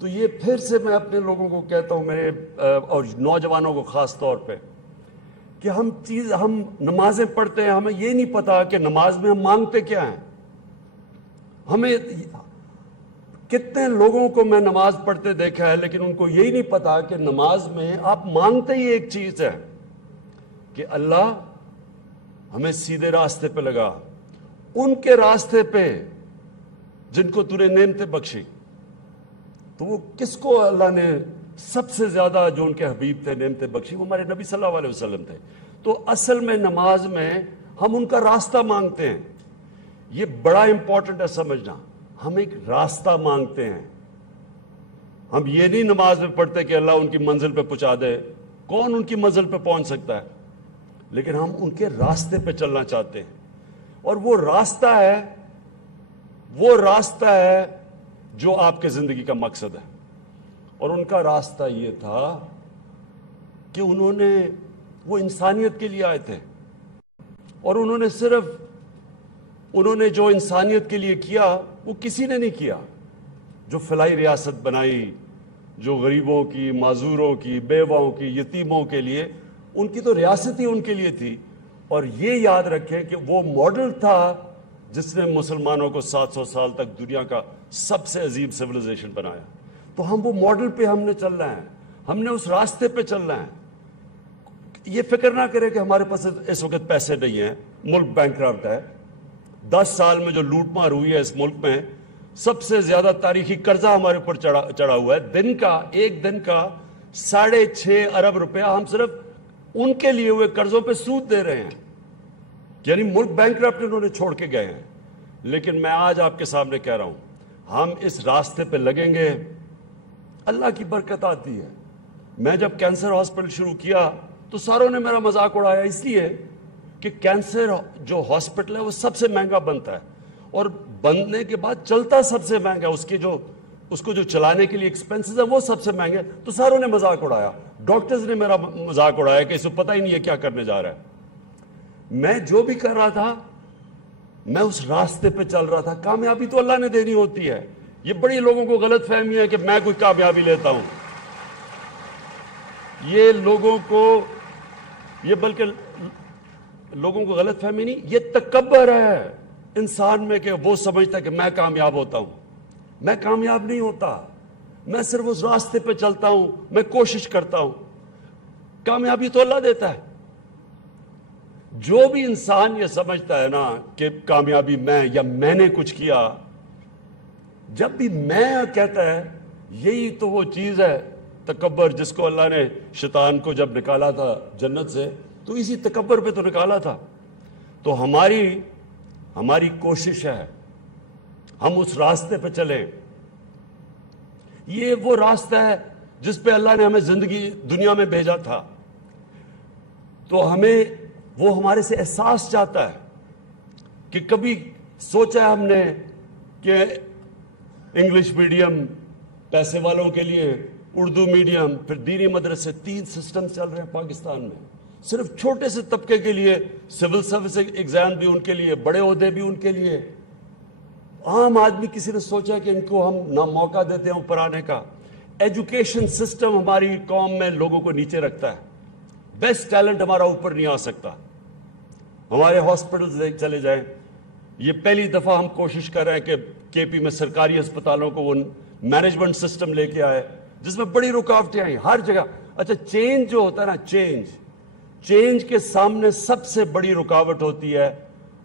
تو یہ پھر سے میں اپنے لوگوں کو کہتا ہوں، میرے اور نوجوانوں کو خاص طور پہ، کہ ہم نمازیں پڑھتے ہیں، ہمیں یہ نہیں پتا کہ نماز میں ہم مانگتے کیا ہیں. ہمیں کتنے لوگوں کو میں نماز پڑھتے دیکھا ہے، لیکن ان کو یہی نہیں پتا کہ نماز میں آپ مانگتے ہی ایک چیز ہے کہ اللہ ہمیں سیدھے راستے پہ لگا، ان کے راستے پہ جن کو تو نے نعمتیں بخشی. تو وہ کس کو اللہ نے سب سے زیادہ، جو ان کے حبیب تھے، نعمتیں بخشی، وہ ہمارے نبی صلی اللہ علیہ وسلم تھے. تو اصل میں نماز میں ہم ان کا راستہ مانگتے ہیں. یہ بڑا امپورٹنٹ ہے سمجھنا. ہم ایک راستہ مانگتے ہیں. ہم یہ نہیں نماز میں پڑھتے کہ اللہ ان کی منزل پہ پہنچا دے. کون ان کی منزل پہ پہنچ سکتا ہے؟ لیکن ہم ان کے راستے پہ چلنا چاہتے ہیں. اور وہ راستہ ہے جو آپ کے زندگی کا مقصد ہے. اور ان کا راستہ یہ تھا کہ وہ انسانیت کے لیے آئے تھے، اور انہوں نے جو انسانیت کے لیے کیا وہ کسی نے نہیں کیا. جو فلاحی ریاست بنائی، جو غریبوں کی، معذوروں کی، بیواؤں کی، یتیموں کے لیے، ان کی تو ریاست ہی ان کے لیے تھی. اور یہ یاد رکھیں کہ وہ ماڈل تھا جس نے مسلمانوں کو 700 سال تک دنیا کا سب سے عظیم سویلائزیشن بنایا. تو ہم وہ ماڈل پہ ہم نے چلنا ہے، ہم نے اس راستے پہ چلنا ہے. یہ فکر نہ کرے کہ ہمارے پاس اس وقت پیسے نہیں ہیں، ملک بینکرپٹ ہے. 10 سال میں جو لوٹ مار ہوئی ہے اس ملک میں، سب سے زیادہ تاریخی قرضہ ہمارے اوپر چڑھا ہوا ہے. ایک دن کا 6.5 ارب روپیہ ہم صرف ان کے لیے ہوئے قرضوں پہ سود دے رہے ہیں. یعنی ملک بینکرپٹ انہوں نے چھوڑ کے گئے ہیں. لیکن میں آج آپ کے سامنے کہہ رہا ہوں، ہم اس راستے پہ لگیں گے، اللہ کی برکت آتی ہے. میں جب کینسر ہاسپٹل شروع کیا تو ساروں نے میرا مذاق اڑایا، اس لیے کہ کینسر جو ہاسپٹل ہے وہ سب سے مہنگا بنتا ہے، اور بننے کے بعد چلتا سب سے مہنگا. اس کو جو چلانے کے لیے ایکسپینسز ہیں وہ سب سے مہنگے. تو ساروں نے مذاق اڑایا، ڈاکٹرز نے میرا مذاق اڑایا کہ اسے پتہ ہی نہیں ہے کیا کرنے جا رہا ہے. میں جو بھی کر رہا تھا، میں اس راستے پہ چل رہا تھا. کامیابی تو اللہ نے دینی ہوتی ہے. یہ بڑی لوگوں کو غلط فہمی ہے کہ میں کوئی کامیابی لیتا ہوں. بلکہ لوگوں کو غلط فہمی نہیں، یہ تکبر ہے انسان میں کہ وہ سمجھتا ہے کہ میں کامیاب ہوتا ہوں. میں کامیاب نہیں ہوتا، میں صرف اس راستے پہ چلتا ہوں، میں کوشش کرتا ہوں. کامیابی تو اللہ دیتا ہے. جو بھی انسان یہ سمجھتا ہے نا کہ کامیابی میں نے کچھ کیا، جب بھی میں کہتا ہے، یہی تو وہ چیز ہے تکبر، جس کو اللہ نے شیطان کو جب نکالا تھا جنت سے تو اسی تکبر پہ تو نکالا تھا. تو ہماری کوشش ہے ہم اس راستے پہ چلیں. یہ وہ راستہ ہے جس پہ اللہ نے ہمیں زندگی دنیا میں بھیجا تھا. تو وہ ہمارے سے احساس چاہتا ہے کہ کبھی سوچا ہم نے کہ انگلش میڈیم پیسے والوں کے لیے، اردو میڈیم، پھر دینی مدرسے، 3 سسٹم چل رہے ہیں پاکستان میں. صرف چھوٹے سے طبقے کے لیے سول سروس ایگزام بھی ان کے لیے، بڑے عہدے بھی ان کے لیے. عام آدمی کسی نے سوچا کہ ان کو ہم نہ موقع دیتے ہیں اوپر آنے کا. ایجوکیشن سسٹم ہماری قوم میں لوگوں کو نیچے رکھتا ہے. بیسٹ ٹیلنٹ ہمارا اوپر نہیں آ سکتا. ہمارے ہاسپٹل چلے جائیں، یہ پہلی دفعہ ہم کوشش کر رہے ہیں کہ کے پی میں سرکاری ہسپتالوں کو وہ مینجمنٹ سسٹم لے کے آئے جس میں بڑی رکاوٹیں آئیں ہر جگہ. اچھا، چینج جو ہوتا ہے نا، چینج کے سامنے سب سے بڑی رکاوٹ ہوتی ہے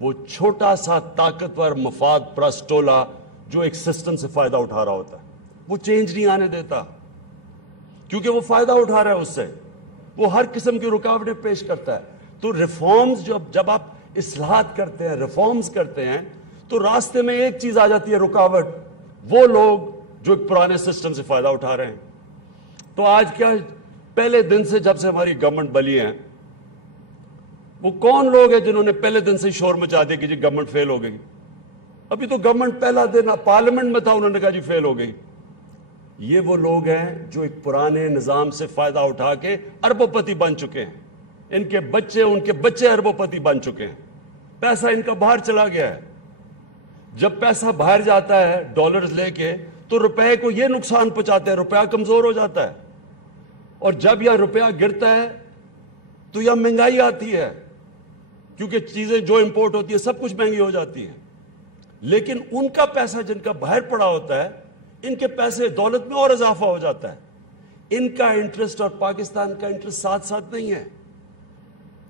وہ چھوٹا سا طاقتور مفاد پرست ٹولہ جو ایک سسٹم سے فائدہ اٹھا رہا ہوتا ہے. وہ چینج نہیں آنے دیتا کیونکہ وہ فائدہ اٹھا رہا ہے اس سے. وہ ہر قسم کی رکاوٹیں پیش کرتا ہے. تو ریفارمز جب آپ اصلاحات کرتے ہیں، ریفارمز کرتے ہیں، تو راستے میں ایک چیز آ جاتی ہے رکاوٹ، وہ لوگ جو ایک پرانے سسٹم سے فائدہ اٹھا رہے ہیں. تو آج کیا، پہلے دن سے جب سے ہماری گورنمنٹ بنی ہے، وہ کون لوگ ہیں جنہوں نے پہلے دن سے شور مچا دیا کہ جی گورنمنٹ فیل ہو گئی؟ ابھی تو گورنمنٹ پہلا دن پارلیمنٹ میں تھا، انہوں نے کہا جی فیل ہو گئی. یہ وہ لوگ ہیں جو ایک پرانے نظام سے فائدہ اٹھا کے اربوں پتی بن چکے ہیں. ان کے بچے اربوں پتی بن چکے ہیں. پیسہ ان کا باہر چلا گیا ہے. جب پیسہ باہر جاتا ہے ڈالرز لے کے، تو روپے کو یہ نقصان پہنچاتے ہیں، روپیہ کمزور ہو جاتا ہے، اور جب یہاں روپیہ گرتا ہے تو یہاں مہنگائی آتی ہے، کیونکہ چیزیں جو امپورٹ ہوتی ہے سب کچھ مہنگی ہو جاتی ہیں۔ لیکن ان کا پیسہ جن کا باہر پڑا ہوتا ہے، ان کے پیسے دولت میں اور اضافہ ہو جاتا ہے، ان کا انٹرسٹ اور پاکستان کا انٹرسٹ ساتھ ساتھ نہیں ہے۔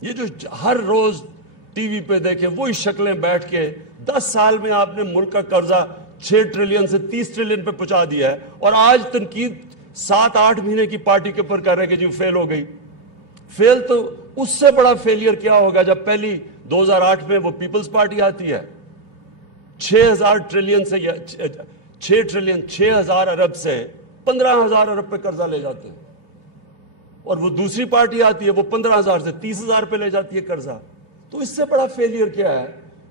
یہ جو ہر روز ٹی وی پہ دیکھیں وہی شکلیں بیٹھ کے، 10 سال میں آپ نے ملک کا قرضہ 6 ٹریلین سے 30 ٹریلین پہ پہنچا دیا ہے، اور آج تنقید 7-8 مہینے کی پارٹی کے اوپر کر رہے کہ جی فیل ہو گئی۔ فیل تو اس سے بڑا فیلئر کیا ہوگا جب پہلی 2008 میں وہ پیپلز پارٹی آتی ہے، 6,000 ٹریلین سے 6 ٹریلین 6,000 ارب سے 15,000 ارب پہ قرضہ لے جاتے ہیں، اور وہ دوسری پارٹی آتی ہے وہ 15,000 سے 30,000 پہ لے جاتی ہے قرضہ۔ تو اس سے بڑا فیلئر کیا ہے؟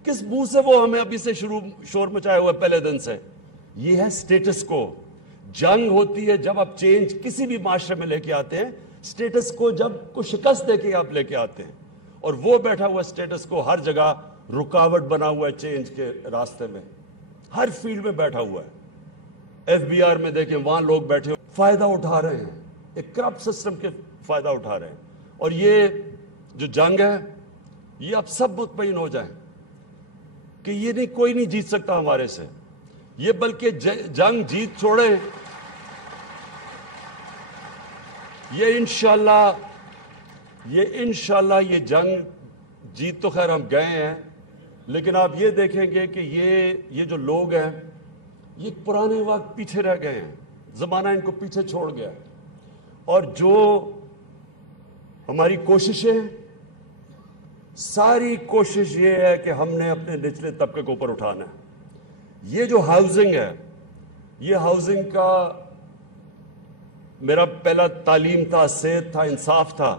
کس منہ سے وہ ہمیں ابھی سے شور مچائے ہوئے پہلے دن سے؟ یہ ہے سٹیٹس کو۔ جنگ ہوتی ہے جب آپ چینج کسی بھی معاشرے میں لے کے آتے ہیں، سٹیٹس کو جب کوئی شکست دے کے آپ لے کے آتے ہیں، اور وہ بیٹھا ہوا سٹیٹس کو ہر جگہ رکاوٹ بنا ہوا ہے چینج کے راستے میں، ہر فیلڈ میں بیٹھا ہوا ہے۔ ایف بی آر میں دیکھیں وہاں لوگ بیٹھے فائدہ اٹھا رہے ہیں، ایک کرپٹ سسٹم کے فائدہ اٹھا رہے ہیں۔ اور یہ جو جنگ ہے یہ آپ سب مطمئن ہو جائیں کہ یہ نہیں، کوئی نہیں جیت سکتا ہمارے سے یہ، بلکہ جنگ جیت چھوڑیں، یہ انشاءاللہ یہ جنگ جیت تو خیر ہم گئے ہیں، لیکن آپ یہ دیکھیں گے کہ یہ جو لوگ ہیں یہ پرانے وقت پیچھے رہ گئے ہیں، زمانہ ان کو پیچھے چھوڑ گیا، اور جو ہماری کوششیں، ساری کوشش یہ ہے کہ ہم نے اپنے نچلے طبقے کو اوپر اٹھانا ہے۔ یہ جو ہاؤسنگ ہے، یہ ہاؤسنگ کا میرا پہلا تعلیم تھا، صحت تھا، انصاف تھا،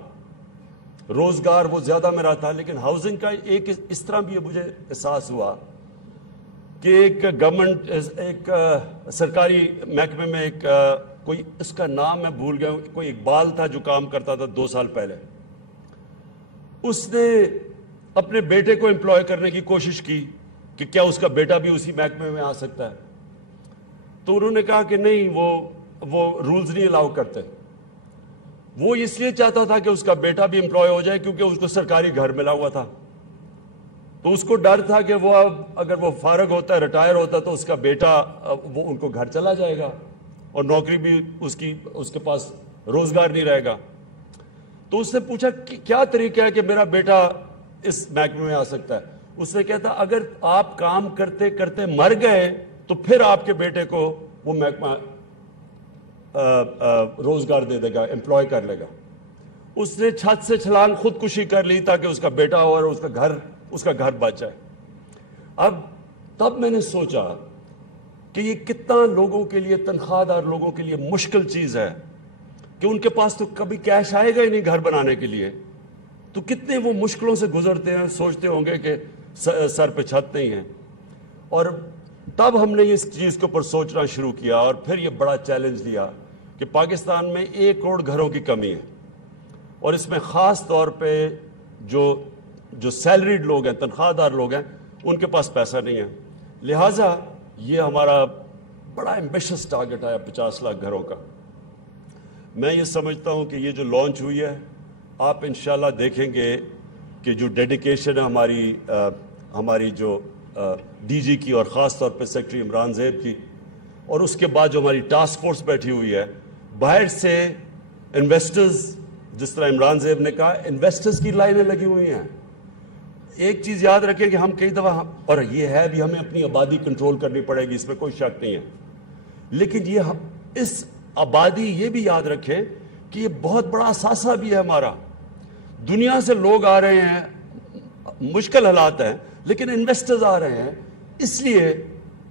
روزگار وہ زیادہ میرا تھا، لیکن ہاؤسنگ کا ایک اس طرح بھی مجھے احساس ہوا کہ ایک گورنمنٹ، ایک سرکاری محکمے میں ایک کوئی اس کا نام میں بھول گیا، کوئی اقبال تھا جو کام کرتا تھا 2 سال پہلے، اس نے اپنے بیٹے کو امپلوائے کرنے کی کوشش کی کہ کیا اس کا بیٹا بھی اسی محکمے میں آ سکتا ہے، تو انہوں نے کہا کہ نہیں، وہ رولز نہیں الاؤ کرتے۔ وہ اس لیے چاہتا تھا کہ اس کا بیٹا بھی امپلوائے ہو جائے کیونکہ اس کو سرکاری گھر ملا ہوا تھا، تو اس کو ڈر تھا کہ وہ اب اگر وہ فارغ ہوتا ہے، ریٹائر ہوتا ہے، تو اس کا بیٹا وہ ان کو گھر چلا جائے گا اور نوکری بھی اس کے پاس روزگار نہیں رہے گا۔ تو اس نے پوچھا کہ کیا طریقہ ہے کہ میرا بیٹا اس محکمے میں آ سکتا ہے؟ اس نے کہتا اگر آپ کام کرتے کرتے مر گئے تو پھر آپ کے بیٹے کو وہ محکمہ روزگار دے دے گا، امپلوائے کر لے گا۔ اس نے چھت سے چھلانگ خودکشی کر لی تاکہ اس کا بیٹا اور اس کا گھر بچ جائے۔ تب میں نے سوچا کہ یہ کتنا لوگوں کے لیے، تنخواہ دار لوگوں کے لیے مشکل چیز ہے کہ ان کے پاس تو کبھی کیش آئے گا ہی نہیں گھر بنانے کے لیے، تو کتنے وہ مشکلوں سے گزرتے ہیں، سوچتے ہوں گے کہ سر پہ چھت نہیں ہے۔ اور تب ہم نے اس چیز کے اوپر سوچنا شروع کیا، اور پھر یہ بڑا چیلنج لیا کہ پاکستان میں 1 کروڑ گھروں کی کمی ہے، اور اس میں خاص طور پہ جو سیلریڈ لوگ ہیں، تنخواہ دار لوگ ہیں، ان کے پاس پیسہ نہیں ہے۔ لہٰذا یہ ہمارا بڑا ایمبیشس ٹارگٹ ہے 50 لاکھ گھروں کا۔ میں یہ سمجھتا ہوں کہ یہ جو لانچ ہوئی ہے، آپ انشاءاللہ دیکھیں گے کہ جو ڈیڈیکیشن ہے ہماری جو ڈی جی کی، اور خاص طور پہ سیکرٹری عمران زیب کی، اور اس کے بعد جو ہماری ٹاسک فورس بیٹھی ہوئی ہے، باہر سے انویسٹرز، جس طرح عمران زیب نے کہا، انویسٹرز کی لائنیں لگی ہوئی ہیں۔ ایک چیز یاد رکھیں کہ ہم کئی دفعہ، اور یہ ہے بھی، ہمیں اپنی آبادی کنٹرول کرنی پڑے گی، اس میں کوئی شک نہیں ہے، لیکن اس آبادی یہ بھی یاد رکھیں کہ یہ بہت بڑا اثاثہ بھی ہے ہمارا۔ دنیا سے لوگ آ رہے ہیں، مشکل حالات ہیں، لیکن انویسٹرز آ رہے ہیں اس لیے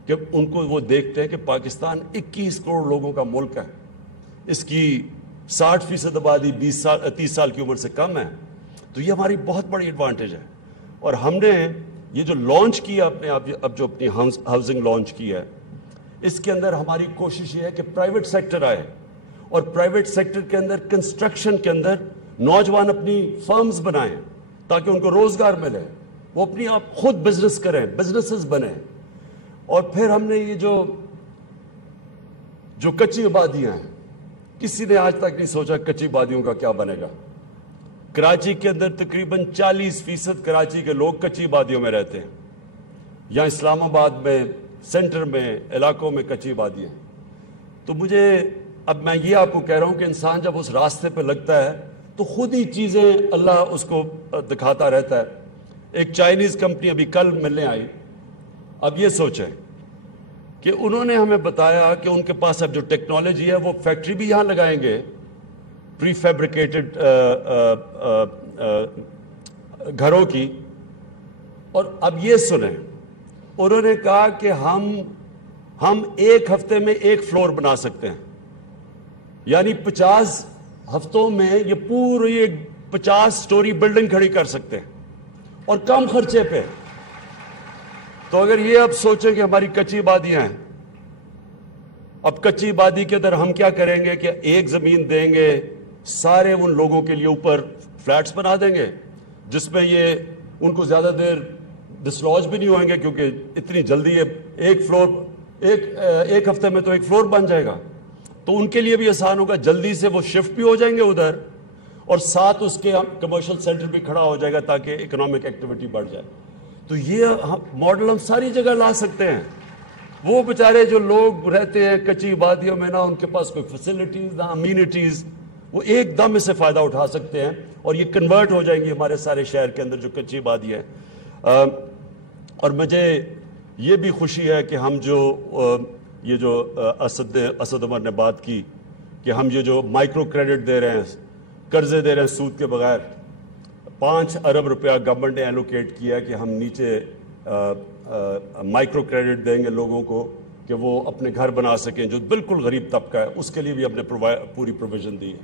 کہ ان کو وہ دیکھتے ہیں کہ پاکستان 21 کروڑ لوگوں کا ملک ہے، اس کی 60% آبادی 30 سال کی عمر سے کم ہے، تو یہ ہماری بہت بڑی ایڈوانٹیج ہے۔ اور ہم نے یہ جو لانچ کیا اب جو اپنی ہاؤسنگ لانچ کی ہے، اس کے اندر ہماری کوشش یہ ہے کہ پرائیویٹ سیکٹر آئے، اور پرائیویٹ سیکٹر کے اندر کنسٹرکشن کے اندر نوجوان اپنی فرمز بنائیں تاکہ ان کو روزگار ملے، وہ اپنی آپ خود بزنس کریں، بزنسز بنیں۔ اور پھر ہم نے یہ جو جو کچی آبادیاں ہیں، کسی نے آج تک نہیں سوچا کچی آبادیوں کا کیا بنے گا۔ کراچی کے اندر تقریباً 40% کراچی کے لوگ کچی آبادیوں میں رہتے ہیں، یا اسلام آباد میں سینٹر میں علاقوں میں کچی آبادی ہیں۔ تو مجھے اب میں یہ آپ کو کہہ رہا ہوں کہ انسان جب اس راستے پہ لگتا ہے تو خود ہی چیزیں اللہ اس کو دکھاتا رہتا ہے۔ ایک چائنیز کمپنی ابھی کل ملنے آئی، اب یہ سوچیں کہ انہوں نے ہمیں بتایا کہ ان کے پاس اب جو ٹیکنالوجی ہے وہ فیکٹری بھی یہاں لگائیں گے، پری فیبریکیٹڈ گھروں کی۔ اور اب یہ سنیں، انہوں نے کہا کہ ہم ایک ہفتے میں ایک فلور بنا سکتے ہیں، یعنی 50 ہفتوں میں یہ پوری 50 سٹوری بلڈنگ کھڑی کر سکتے ہیں، اور کم خرچے پہ۔ تو اگر یہ اب سوچیں کہ ہماری کچی آبادیاں ہیں، اب کچی آبادی کے اندر ہم کیا کریں گے کہ ایک زمین دیں گے، سارے ان لوگوں کے لیے اوپر فلیٹس بنا دیں گے، جس میں یہ ان کو زیادہ دیر ڈسلوج بھی نہیں ہوئیں گے، کیونکہ اتنی جلدی ایک فلور ایک ہفتے میں تو ایک فلور بن جائے گا، تو ان کے لیے بھی آسان ہوگا، جلدی سے وہ شفٹ بھی ہو جائیں گے ادھر، اور ساتھ اس کے کمرشل سینٹر بھی کھڑا ہو جائے گا تاکہ اکنامک ایکٹیویٹی بڑھ جائے۔ تو یہ ماڈل ہم ساری جگہ لا سکتے ہیں۔ وہ بیچارے جو لوگ رہتے ہیں کچی آبادیوں میں، نہ ان کے پاس کوئی فیسلٹیز نہ امینٹیز، وہ ایک دم اس سے فائدہ اٹھا سکتے ہیں، اور یہ کنورٹ ہو جائیں گی ہمارے سارے شہر کے اندر جو کچی آبادی ہے۔ اور مجھے یہ بھی خوشی ہے کہ ہم یہ جو اسد عمر نے بات کی کہ ہم یہ جو مائکرو کریڈٹ دے رہے ہیں، قرضے دے رہے ہیں سود کے بغیر، 5 ارب روپیہ گورنمنٹ نے ایلوکیٹ کیا کہ ہم نیچے مائکرو کریڈٹ دیں گے لوگوں کو کہ وہ اپنے گھر بنا سکیں، جو بالکل غریب طبقہ ہے اس کے لیے بھی ہم نے پوری پروویژن دی ہے۔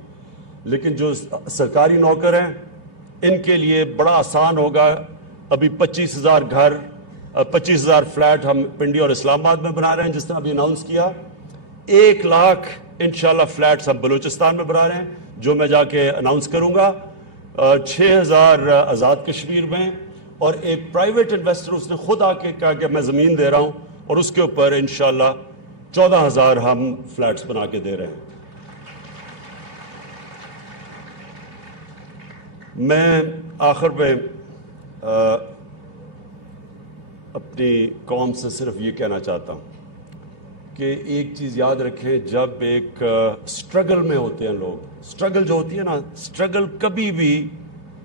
لیکن جو سرکاری نوکر ہیں ان کے لیے بڑا آسان ہوگا۔ ابھی 25,000 فلیٹ ہم پنڈی اور اسلام آباد میں بنا رہے ہیں، جس طرح ابھی اناؤنس کیا۔ 1 لاکھ انشاءاللہ فلیٹس ہم بلوچستان میں بنا رہے ہیں، جو میں جا کے اناؤنس کروں گا۔ 6,000 آزاد کشمیر میں، اور ایک پرائیویٹ انویسٹر اس نے خود آ کے کہا کہ میں زمین دے رہا ہوں، اور اس کے اوپر انشاءاللہ 14,000 ہم فلیٹس بنا کے دے رہے ہیں۔ میں آخر میں اپنی قوم سے صرف یہ کہنا چاہتا ہوں کہ ایک چیز یاد رکھیں، جب ایک سٹرگل میں ہوتے ہیں لوگ، سٹرگل جو ہوتی ہے نا، سٹرگل کبھی بھی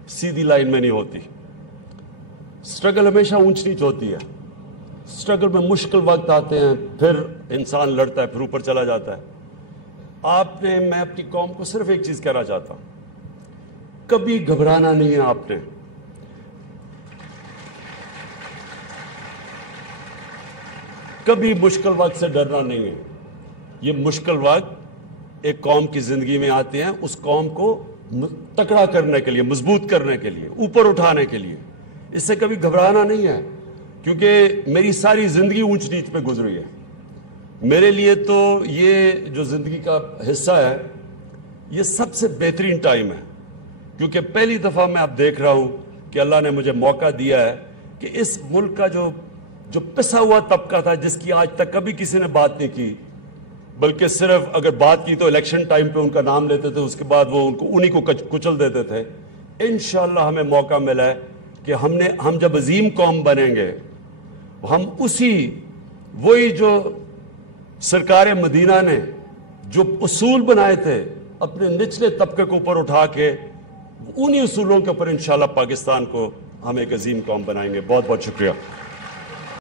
سیدھی لائن میں نہیں ہوتی، سٹرگل ہمیشہ اونچ نیچ ہوتی ہے۔ سٹرگل میں مشکل وقت آتے ہیں، پھر انسان لڑتا ہے، پھر اوپر چلا جاتا ہے۔ میں اپنی قوم کو صرف ایک چیز کہنا چاہتا ہوں، کبھی گھبرانا نہیں ہے آپ نے۔ کبھی مشکل وقت سے ڈرنا نہیں ہے۔ یہ مشکل وقت ایک قوم کی زندگی میں آتے ہیں، اس قوم کو تکڑا کرنے کے لیے، مضبوط کرنے کے لیے، اوپر اٹھانے کے لیے۔ اس سے کبھی گھبرانا نہیں ہے، کیونکہ میری ساری زندگی اونچ نیچ پہ گزری ہے۔ میرے لیے تو یہ جو زندگی کا حصہ ہے، یہ سب سے بہترین ٹائم ہے، کیونکہ پہلی دفعہ میں اب دیکھ رہا ہوں کہ اللہ نے مجھے موقع دیا ہے کہ اس ملک کا جو پسا ہوا طبقہ تھا، جس کی آج تک کبھی کسی نے بات نہیں کی، بلکہ صرف اگر بات کی تو الیکشن ٹائم پہ ان کا نام لیتے تھے، اس کے بعد وہ انہی کو کچل دیتے تھے۔ انشاءاللہ ہمیں موقع ملا ہے کہ ہم جب عظیم قوم بنیں گے، ہم وہی جو سرکار مدینہ نے جو اصول بنائے تھے اپنے نچلے طبقے کو اوپر اٹھا کے، انہی اصولوں کے اوپر انشاءاللہ پاکستان کو ہم ایک عظیم قوم بنائیں گے۔ بہت بہت شکریہ۔